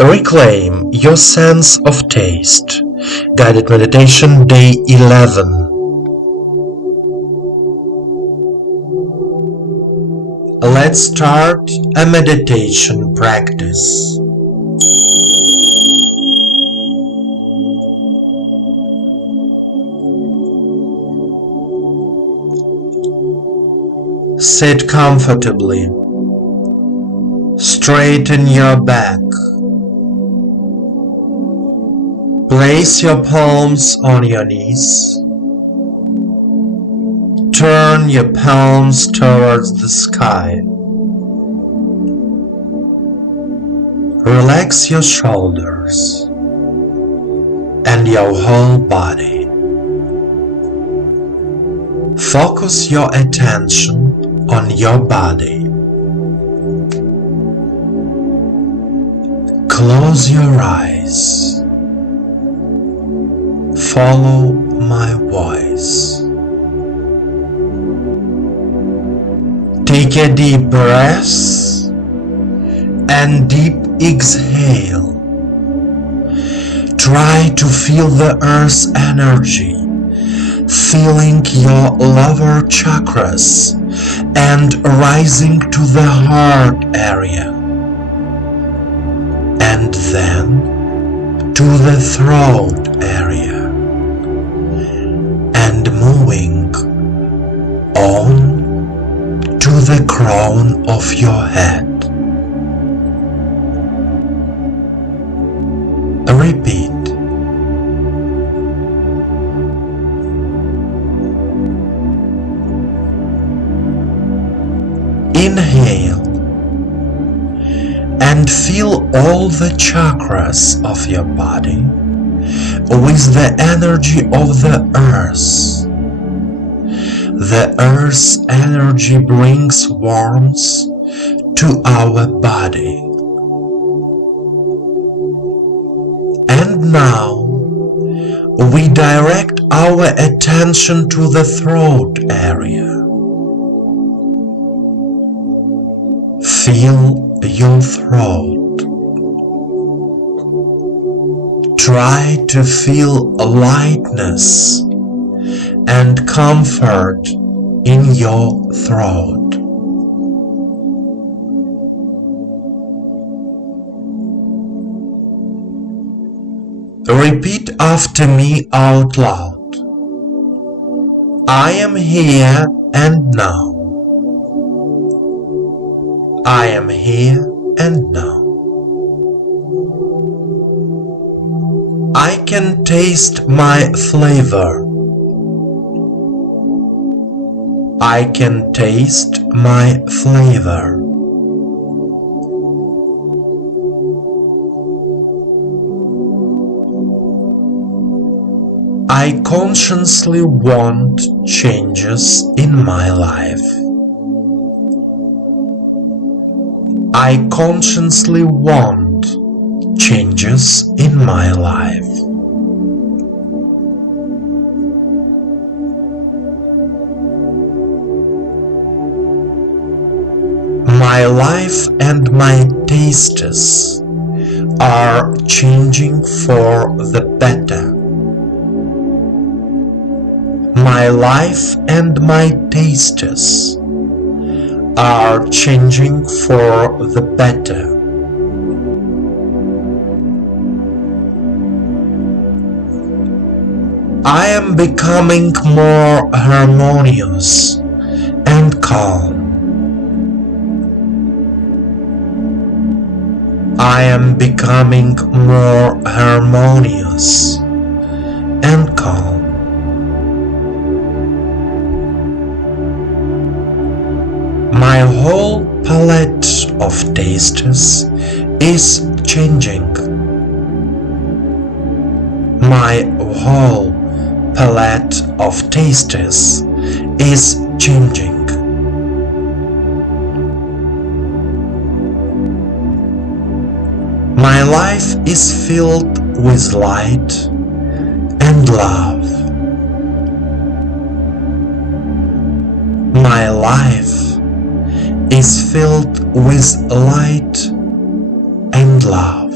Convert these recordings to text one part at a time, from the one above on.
Reclaim your sense of taste. Guided meditation day 11. Let's start a meditation practice. Sit comfortably. Straighten your back. Place your palms on your knees. Turn your palms towards the sky. Relax your shoulders and your whole body. Focus your attention on your body. Close your eyes. Follow my voice. Take a deep breath and deep exhale. Try to feel the earth's energy, filling your lower chakras and rising to the heart area, and then to the throat area, and moving on to the crown of your head. Repeat. Inhale and feel all the chakras of your body with the energy of the earth. The earth's energy brings warmth to our body. And now we direct our attention to the throat area. Feel your throat. Try to feel lightness and comfort in your throat. Repeat after me out loud. I am here and now. I am here and now. I can taste my flavor. I can taste my flavor. I consciously want changes in my life. I consciously want changes in my life. My life and my tastes are changing for the better. My life and my tastes are changing for the better. I am becoming more harmonious and calm. I am becoming more harmonious and calm. My whole palette of tastes is changing. My whole palette of tastes is changing. My life is filled with light and love. My life is filled with light and love.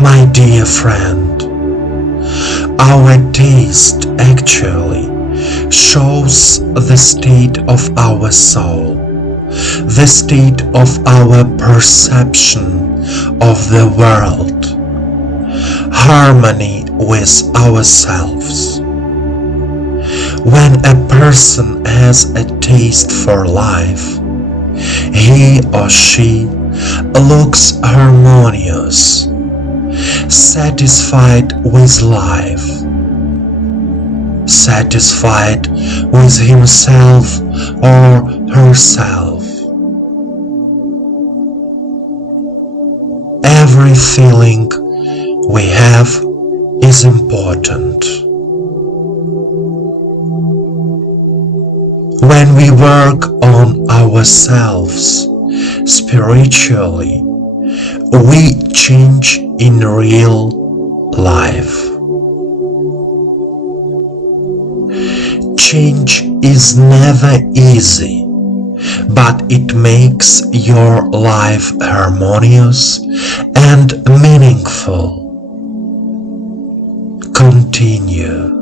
My dear friend, our taste actually shows the state of our soul, the state of our perception of the world, harmony with ourselves. When a person has a taste for life, he or she looks harmonious, satisfied with life, satisfied with himself or herself. Every feeling we have is important. When we work on ourselves spiritually, we change in real life. Change is never easy, but it makes your life harmonious and meaningful. Continue.